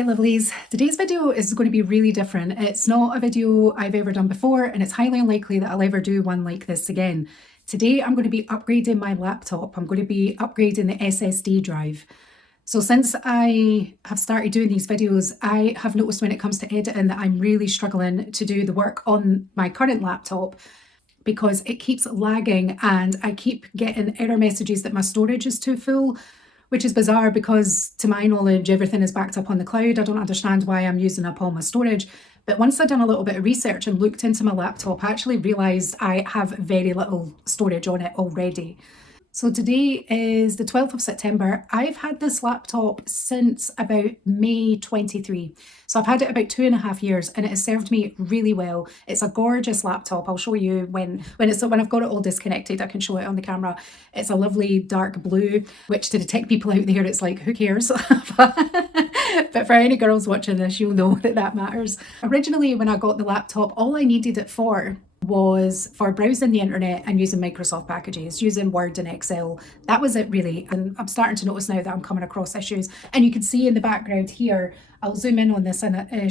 Hey lovelies, today's video is going to be really different. It's not a video I've ever done before, and it's highly unlikely that I'll ever do one like this again. Today I'm going to be upgrading my laptop. I'm going to be upgrading the SSD drive. So since I have started doing these videos, I have noticed when it comes to editing that I'm really struggling to do the work on my current laptop because it keeps lagging and I keep getting error messages that my storage is too full, which is bizarre because to my knowledge, everything is backed up on the cloud. I don't understand why I'm using up all my storage. But once I'd done a little bit of research and looked into my laptop, I actually realised I have very little storage on it already. So today is the 12th of September. I've had this laptop since about May 23. So I've had it about 2.5 years and it has served me really well. It's a gorgeous laptop. I'll show you when I've got it all disconnected, I can show it on the camera. It's a lovely dark blue, which to the tech people out there, it's like, who cares? But for any girls watching this, you'll know that matters. Originally, when I got the laptop, all I needed it for was for browsing the internet and using Microsoft packages, using Word and Excel. That was it really. And I'm starting to notice now that I'm coming across issues. And you can see in the background here, I'll zoom in on this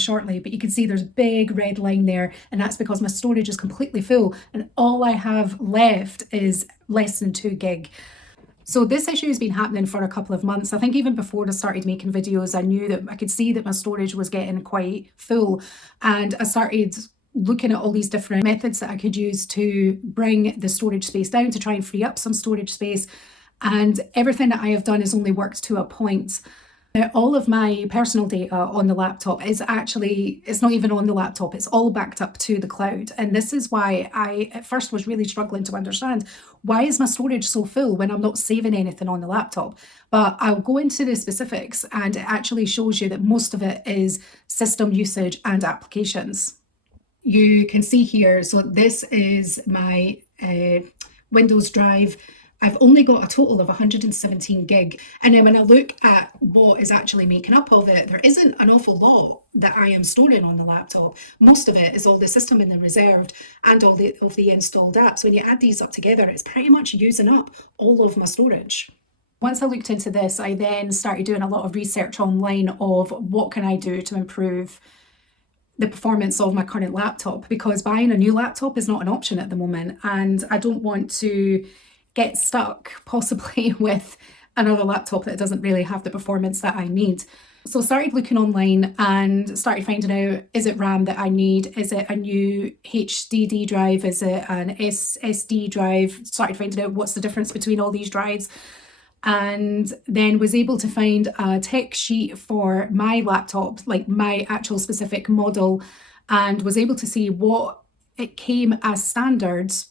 shortly, but you can see there's a big red line there. And that's because my storage is completely full. And all I have left is less than 2 gig. So this issue has been happening for a couple of months. I think even before I started making videos, I knew that I could see that my storage was getting quite full. And I started looking at all these different methods that I could use to bring the storage space down, to try and free up some storage space. And everything that I have done has only worked to a point. All of my personal data on the laptop is actually, it's not even on the laptop, it's all backed up to the cloud. And this is why I at first was really struggling to understand, why is my storage so full when I'm not saving anything on the laptop? But I'll go into the specifics and it actually shows you that most of it is system usage and applications. You can see here, so this is my Windows drive. I've only got a total of 117 gig. And then when I look at what is actually making up of it, there isn't an awful lot that I am storing on the laptop. Most of it is all the system in the reserved and all of the installed apps. When you add these up together, it's pretty much using up all of my storage. Once I looked into this, I then started doing a lot of research online of what can I do to improve the performance of my current laptop, because buying a new laptop is not an option at the moment, and I don't want to get stuck possibly with another laptop that doesn't really have the performance that I need. So I started looking online and started finding out, is it RAM that I need? Is it a new HDD drive? Is it an SSD drive? Started finding out what's the difference between all these drives. And then was able to find a tech sheet for my laptop, like my actual specific model, and was able to see what it came as standards,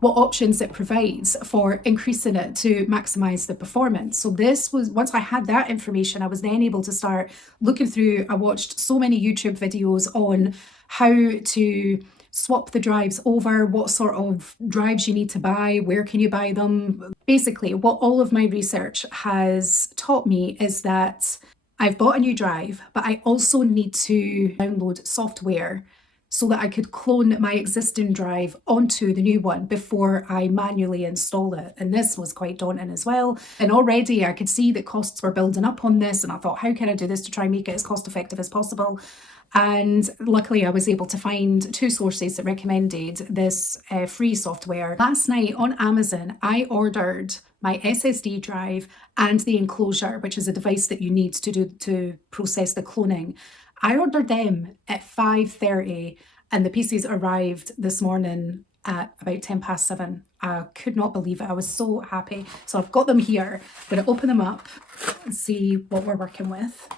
what options it provides for increasing it to maximize the performance. So this was, once I had that information, I was then able to start looking through. I watched so many YouTube videos on how to swap the drives over, what sort of drives you need to buy, where can you buy them. Basically, what all of my research has taught me is that I've bought a new drive, but I also need to download software so that I could clone my existing drive onto the new one before I manually install it. And this was quite daunting as well. And already I could see that costs were building up on this, and I thought, how can I do this to try and make it as cost effective as possible? And luckily I was able to find 2 sources that recommended this free software. Last night on Amazon, I ordered my SSD drive and the enclosure, which is a device that you need to process the cloning. I ordered them at 5:30 and the pieces arrived this morning at about 7:10. I could not believe it. I was so happy. So I've got them here. I'm going to open them up and see what we're working with.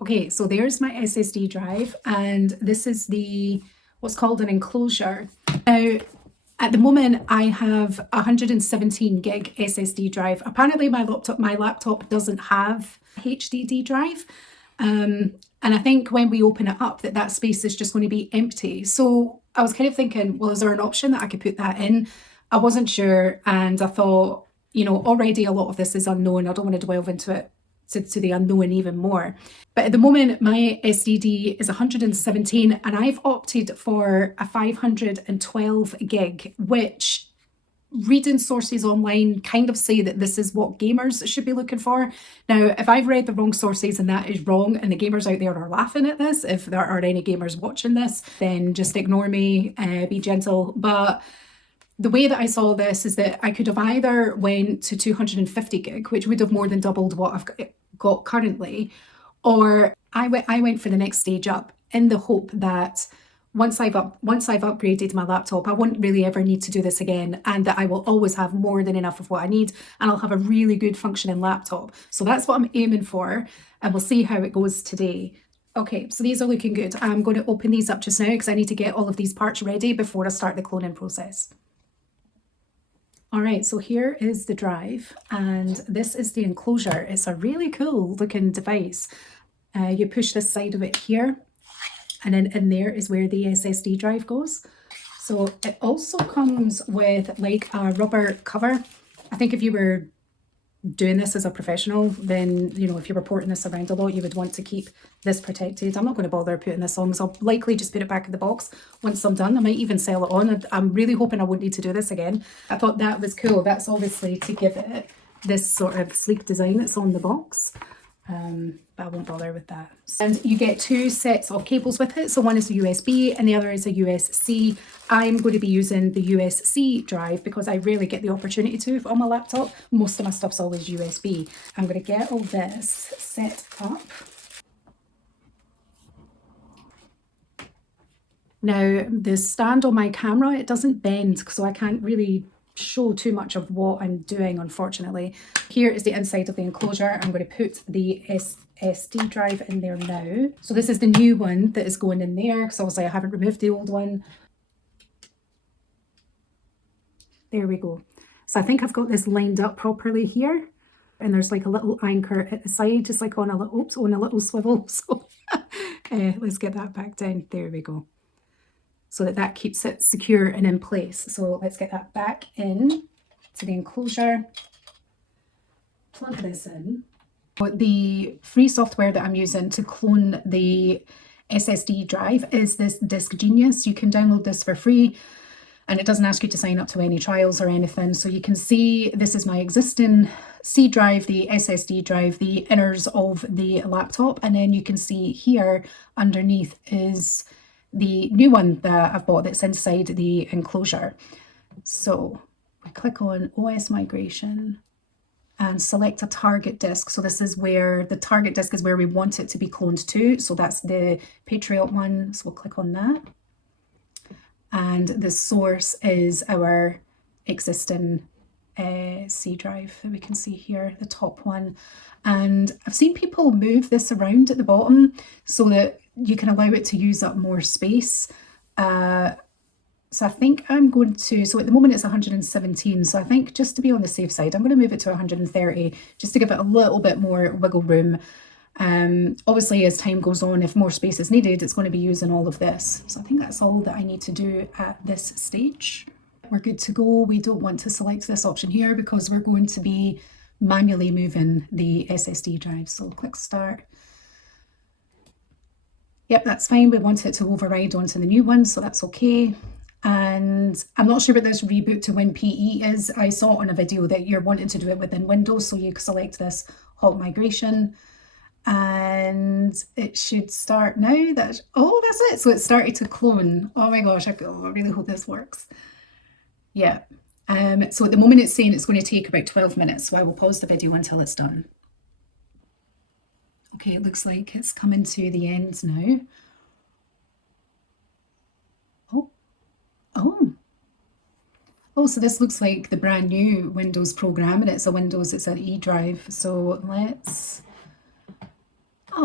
Okay, so there's my SSD drive, and this is what's called an enclosure. Now, at the moment, I have 117 gig SSD drive. Apparently, my laptop doesn't have HDD drive, and I think when we open it up, that space is just going to be empty. So I was kind of thinking, well, is there an option that I could put that in? I wasn't sure, and I thought, you know, already a lot of this is unknown. I don't want to delve into it to the unknown even more. But at the moment, my SSD is 117 and I've opted for a 512 gig, which reading sources online kind of say that this is what gamers should be looking for. Now, if I've read the wrong sources and that is wrong, and the gamers out there are laughing at this, if there are any gamers watching this, then just ignore me, be gentle. But the way that I saw this is that I could have either went to 250 gig, which would have more than doubled what I've got currently, or I went for the next stage up in the hope that once I've upgraded my laptop, I won't really ever need to do this again, and that I will always have more than enough of what I need, and I'll have a really good functioning laptop. So that's what I'm aiming for, and we'll see how it goes today. Okay, so these are looking good. I'm going to open these up just now because I need to get all of these parts ready before I start the cloning process. All right, so here is the drive, and this is the enclosure. It's a really cool looking device. You push this side of it here, and then in there is where the SSD drive goes. So it also comes with like a rubber cover. I think if you were doing this as a professional, then, you know, if you're reporting this around a lot, you would want to keep this protected. I'm not going to bother putting this on, so I'll likely just put it back in the box once I'm done. I might even sell it on. I'm really hoping I won't need to do this again. I thought that was cool. That's obviously to give it this sort of sleek design that's on the box. But I won't bother with that. And you get two sets of cables with it. So one is a USB and the other is a USB-C. I'm going to be using the USB-C drive because I rarely get the opportunity to on my laptop. Most of my stuff's always USB. I'm going to get all this set up. Now, the stand on my camera, it doesn't bend, so I can't really show too much of what I'm doing, unfortunately. Here is the inside of the enclosure. I'm going to put the SSD drive in there now. So this is the new one that is going in there, because obviously I haven't removed the old one. There we go. So I think I've got this lined up properly here, and there's like a little anchor at the side, just like on a little, oops, on a little swivel. So let's get that back down. There we go. So that keeps it secure and in place. So let's get that back in to the enclosure. Plug this in. The free software that I'm using to clone the SSD drive is this Disk Genius. You can download this for free, and it doesn't ask you to sign up to any trials or anything. So you can see this is my existing C drive, the SSD drive, the inners of the laptop, and then you can see here underneath is the new one that I've bought that's inside the enclosure. So we click on OS migration and select a target disk. So this is where the target disk is where we want it to be cloned to. So that's the Patriot one. So we'll click on that. And the source is our existing C drive that we can see here, the top one. And I've seen people move this around at the bottom so that you can allow it to use up more space. So I think I'm going to, so at the moment it's 117. So I think just to be on the safe side, I'm going to move it to 130 just to give it a little bit more wiggle room. Obviously, as time goes on, if more space is needed, it's going to be using all of this. So I think that's all that I need to do at this stage. We're good to go. We don't want to select this option here because we're going to be manually moving the SSD drive. So click start. Yep, that's fine. We want it to override onto the new one, so that's okay. And I'm not sure what this reboot to WinPE is. I saw on a video that you're wanting to do it within Windows, so you select this hot migration and it should start now. Oh, that's it. So it started to clone. Oh my gosh, I really hope this works. Yeah. So at the moment it's saying it's going to take about 12 minutes, so I will pause the video until it's done. Okay, it looks like it's coming to the end now. Oh, so this looks like the brand new Windows program, and it's an E drive. So let's,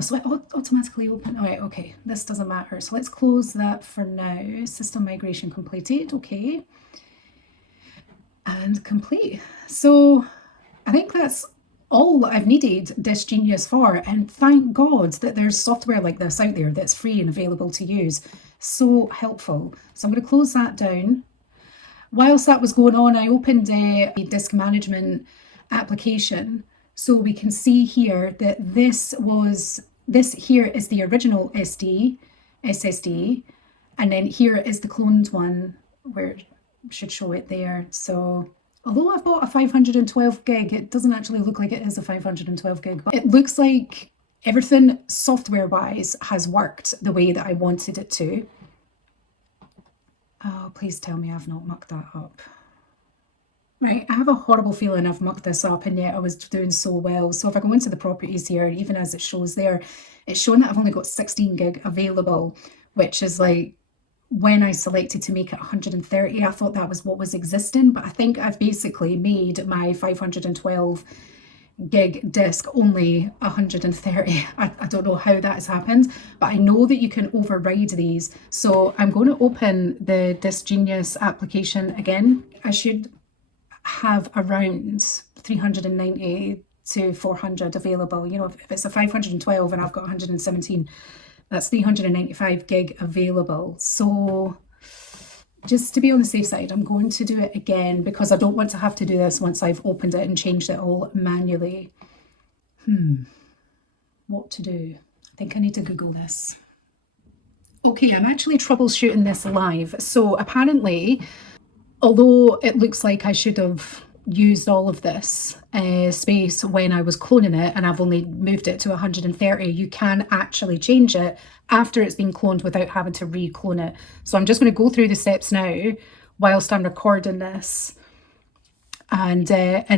so it automatically opened. All right, okay, this doesn't matter. So let's close that for now. System migration completed, okay. And complete. So I think that's all I've needed Disk Genius for, and thank God that there's software like this out there that's free and available to use. So helpful. So I'm going to close that down. Whilst that was going on, I opened a disk management application, so we can see here that this here is the original SSD, and then here is the cloned one where should show it there. So although I've got a 512 gig, it doesn't actually look like it is a 512 gig, but it looks like everything software wise has worked the way that I wanted it to. Oh, please tell me I've not mucked that up. Right, I have a horrible feeling I've mucked this up, and yet I was doing so well. So if I go into the properties here, even as it shows there, it's showing that I've only got 16 gig available, which is like when I selected to make it 130, I thought that was what was existing, but I think I've basically made my 512 gig disk only 130. I don't know how that has happened, but I know that you can override these. So I'm going to open the DiskGenius application again. I should have around 390 to 400 available. You know, if it's a 512 and I've got 117, that's 395 gig available. So just to be on the safe side, I'm going to do it again because I don't want to have to do this once I've opened it and changed it all manually. What to do? I think I need to Google this. Okay, I'm actually troubleshooting this live. So apparently, although it looks like I should have used all of this space when I was cloning it and I've only moved it to 130, you can actually change it after it's been cloned without having to re-clone it. So I'm just going to go through the steps now whilst I'm recording this and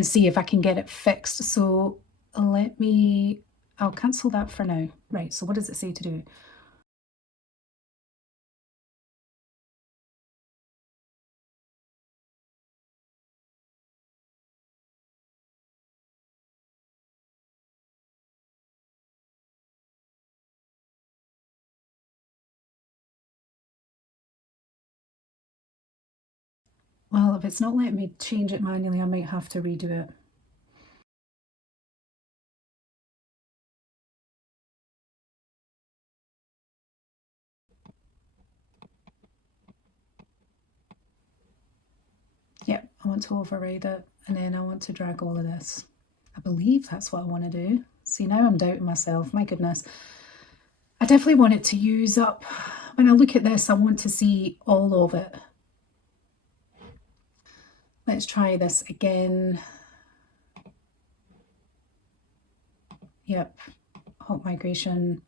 see if I can get it fixed. So I'll cancel that for now. Right, so what does it say to do? Well, if it's not letting me change it manually, I might have to redo it. Yep, I want to override it, and then I want to drag all of this. I believe that's what I want to do. See, now I'm doubting myself. My goodness. I definitely want it to use up. When I look at this, I want to see all of it. Let's try this again. Yep, hot migration.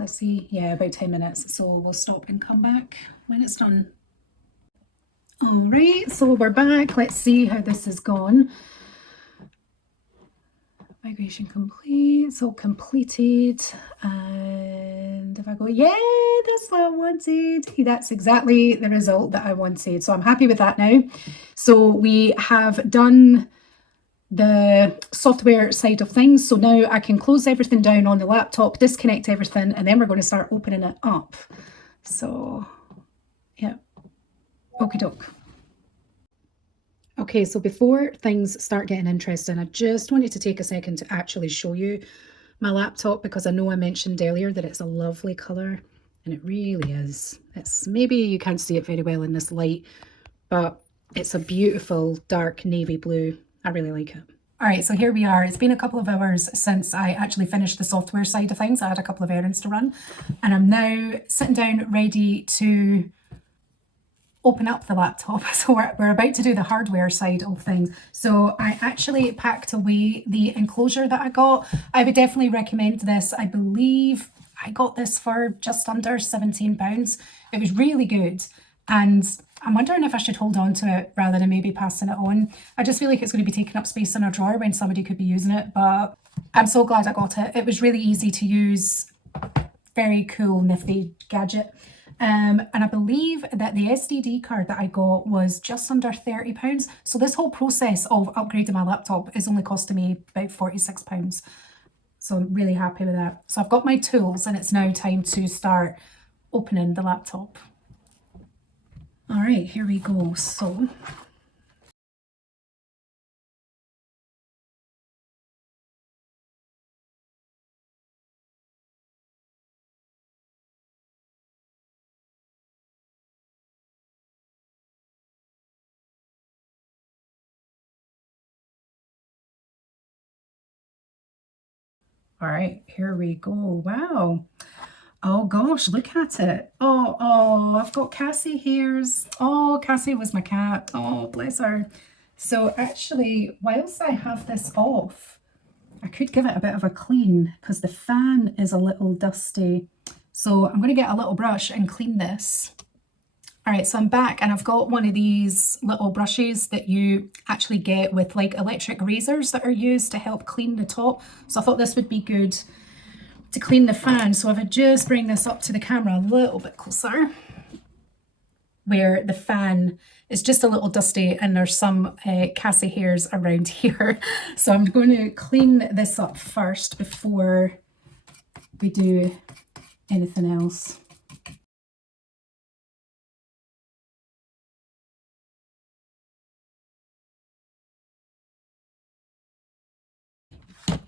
Let's see, yeah, about 10 minutes. So we'll stop and come back when it's done. All right, so we're back. Let's see how this has gone. Migration complete, so completed. And if I go, yeah, that's what I wanted. That's exactly the result that I wanted. So I'm happy with that now. So we have done the software side of things. So now I can close everything down on the laptop, disconnect everything, and then we're going to start opening it up. So, yeah, okie doke. Okay, so before things start getting interesting, I just wanted to take a second to actually show you my laptop because I know I mentioned earlier that it's a lovely colour, and it really is. It's maybe you can't see it very well in this light, but it's a beautiful dark navy blue. I really like it. All right, so here we are. It's been a couple of hours since I actually finished the software side of things. I had a couple of errands to run, and I'm now sitting down ready to open up the laptop. So we're about to do the hardware side of things. So I actually packed away the enclosure that I got. I would definitely recommend this. I believe I got this for just under £17. It was really good. And I'm wondering if I should hold on to it rather than maybe passing it on. I just feel like it's going to be taking up space in a drawer when somebody could be using it, but I'm so glad I got it. It was really easy to use, very cool, nifty gadget. And I believe that the SSD card that I got was just under £30. So this whole process of upgrading my laptop is only costing me about £46. So I'm really happy with that. So I've got my tools and it's now time to start opening the laptop. All right, here we go. So all right, here we go. Wow. Oh gosh, look at it. Oh, I've got Cassie hairs. Oh, Cassie was my cat. Oh, bless her. So actually, whilst I have this off, I could give it a bit of a clean because the fan is a little dusty. So I'm going to get a little brush and clean this. All right, so I'm back and I've got one of these little brushes that you actually get with like electric razors that are used to help clean the top. So I thought this would be good to clean the fan. So if I just bring this up to the camera a little bit closer, where the fan is just a little dusty and there's some Cassie hairs around here. So I'm going to clean this up first before we do anything else.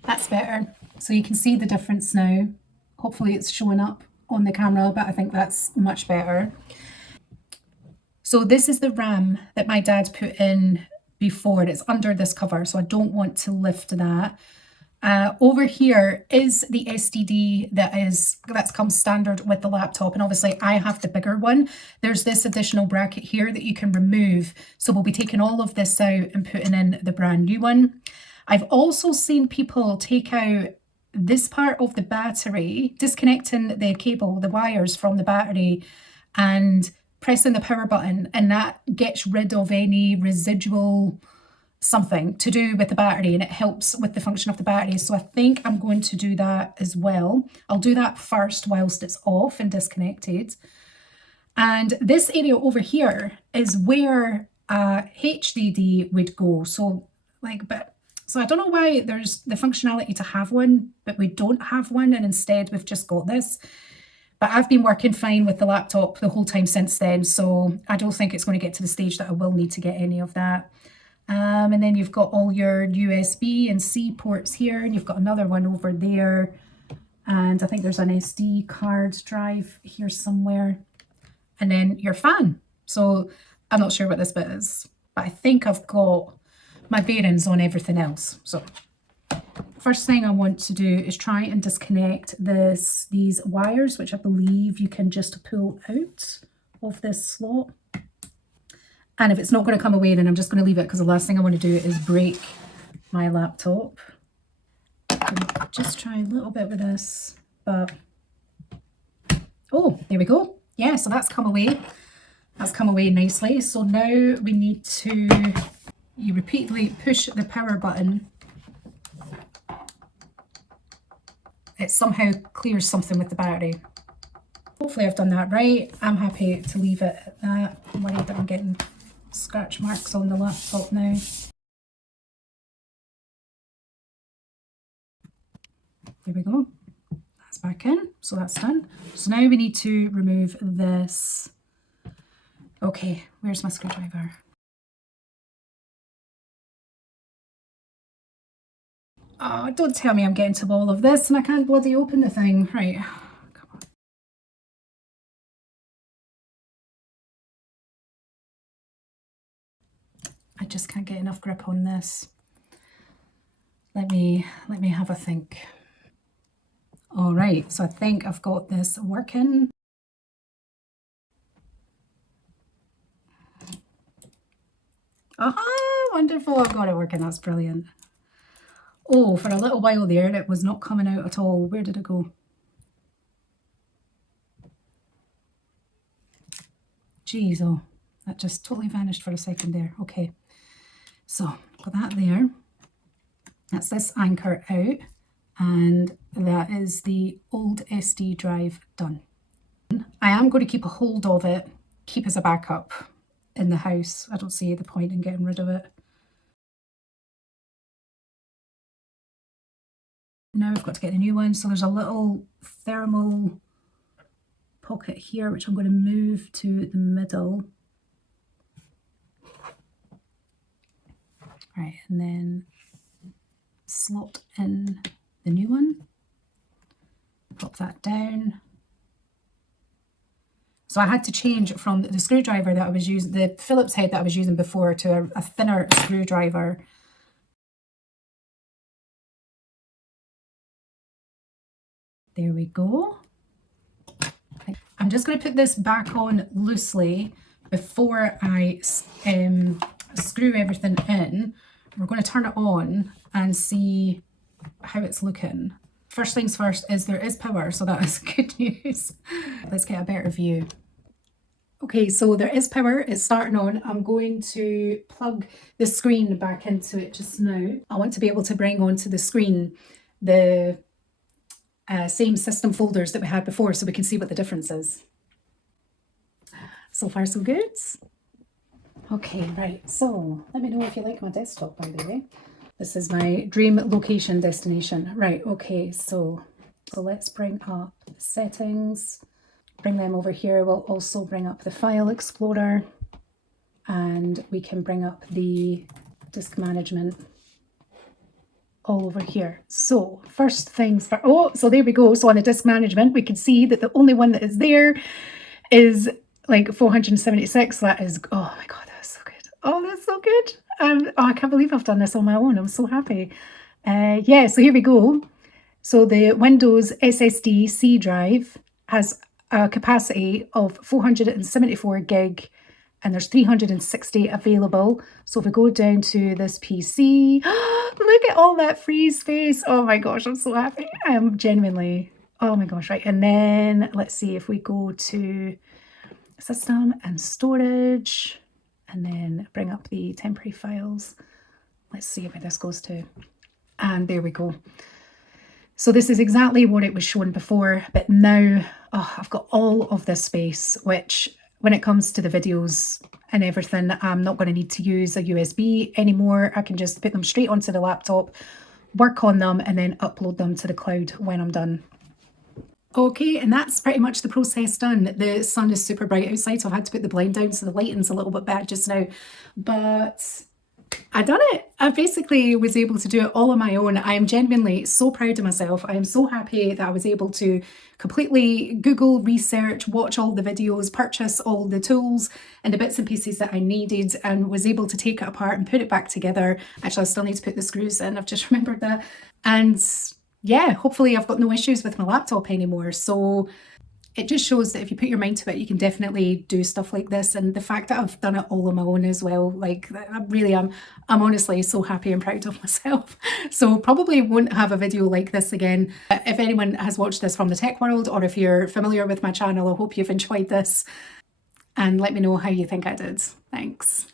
That's better. So you can see the difference now. Hopefully it's showing up on the camera, but I think that's much better. So this is the RAM that my dad put in before. It's under this cover, so I don't want to lift that. Over here is the STD that's comes standard with the laptop, and obviously I have the bigger one. There's this additional bracket here that you can remove, so we'll be taking all of this out and putting in the brand new one. I've also seen people take out this part of the battery, disconnecting the cable, the wires from the battery, and pressing the power button, and that gets rid of any residual something to do with the battery, and it helps with the function of the battery. So I think I'm going to do that as well. I'll do that first whilst it's off and disconnected. And this area over here is where HDD would go. So I don't know why there's the functionality to have one, but we don't have one, and instead we've just got this. But I've been working fine with the laptop the whole time since then, so I don't think it's going to get to the stage that I will need to get any of that. And then you've got all your USB and C ports here, and you've got another one over there. And I think there's an SD card drive here somewhere. And then your fan. So I'm not sure what this bit is, but I think I've got my bearings on everything else. So first thing I want to do is try and disconnect these wires, which I believe you can just pull out of this slot. And if it's not going to come away, then I'm just going to leave it, because the last thing I want to do is break my laptop. Just try a little bit with this, but oh, there we go. Yeah, so that's come away. That's come away nicely. So now we need to, you repeatedly push the power button. It somehow clears something with the battery. Hopefully I've done that right. I'm happy to leave it at that. I'm worried that I'm getting scratch marks on the laptop now. There we go. That's back in. So that's done. So now we need to remove this. Okay, where's my screwdriver? Oh, don't tell me I'm getting to all of this and I can't bloody open the thing. Right. Come on. I just can't get enough grip on this. Let me have a think. All right, so I think I've got this working. Aha, wonderful, I've got it working, that's brilliant. Oh, for a little while there, it was not coming out at all. Where did it go? Geez, oh, that just totally vanished for a second there. Okay, so got that there. That's this anchor out, and that is the old SD drive done. I am going to keep a hold of it, keep as a backup in the house. I don't see the point in getting rid of it. Now we've got to get a new one. So there's a little thermal pocket here, which I'm going to move to the middle. Right, and then slot in the new one. Pop that down. So I had to change from the screwdriver that I was using, the Phillips head that I was using before, to a thinner screwdriver. There we go. I'm just going to put this back on loosely before I screw everything in. We're going to turn it on and see how it's looking. First things first is there is power, so that is good news. Let's get a better view. Okay, so there is power, it's starting on. I'm going to plug the screen back into it just now. I want to be able to bring onto the screen the same system folders that we had before so we can see what the difference is. So far so good. Okay, right, so let me know if you like my desktop, by the way. This is my dream location destination. Right, okay, so let's bring up the settings. Bring them over here. We'll also bring up the file explorer, and we can bring up the disk management all over here. So first things first. Oh, so there we go. So on the disk management, we can see that the only one that is there is like 476. That is, oh my God, that's so good. Oh, that's so good. Oh, I can't believe I've done this on my own. I'm so happy. Yeah, so here we go. So the Windows SSD C drive has a capacity of 474 gig, and there's 360 available. So if we go down to this PC, look at all that free space. Oh my gosh, I'm so happy. I am genuinely, oh my gosh, right. And then let's see if we go to system and storage, and then bring up the temporary files. Let's see where this goes to. And there we go. So this is exactly what it was shown before, but now I've got all of this space, which when it comes to the videos and everything, I'm not going to need to use a USB anymore. I can just put them straight onto the laptop, work on them, and then upload them to the cloud when I'm done. Okay, and that's pretty much the process done. The sun is super bright outside, so I've had to put the blind down, so the lighting's a little bit bad just now, but I done it. I basically was able to do it all on my own. I am genuinely so proud of myself. I am so happy that I was able to completely Google, research, watch all the videos, purchase all the tools and the bits and pieces that I needed, and was able to take it apart and put it back together. Actually, I still need to put the screws in. I've just remembered that. And yeah, hopefully I've got no issues with my laptop anymore. So it just shows that if you put your mind to it, you can definitely do stuff like this. And the fact that I've done it all on my own as well, like I really am, I'm honestly so happy and proud of myself. So probably won't have a video like this again. If anyone has watched this from the tech world, or if you're familiar with my channel, I hope you've enjoyed this, and let me know how you think I did. Thanks.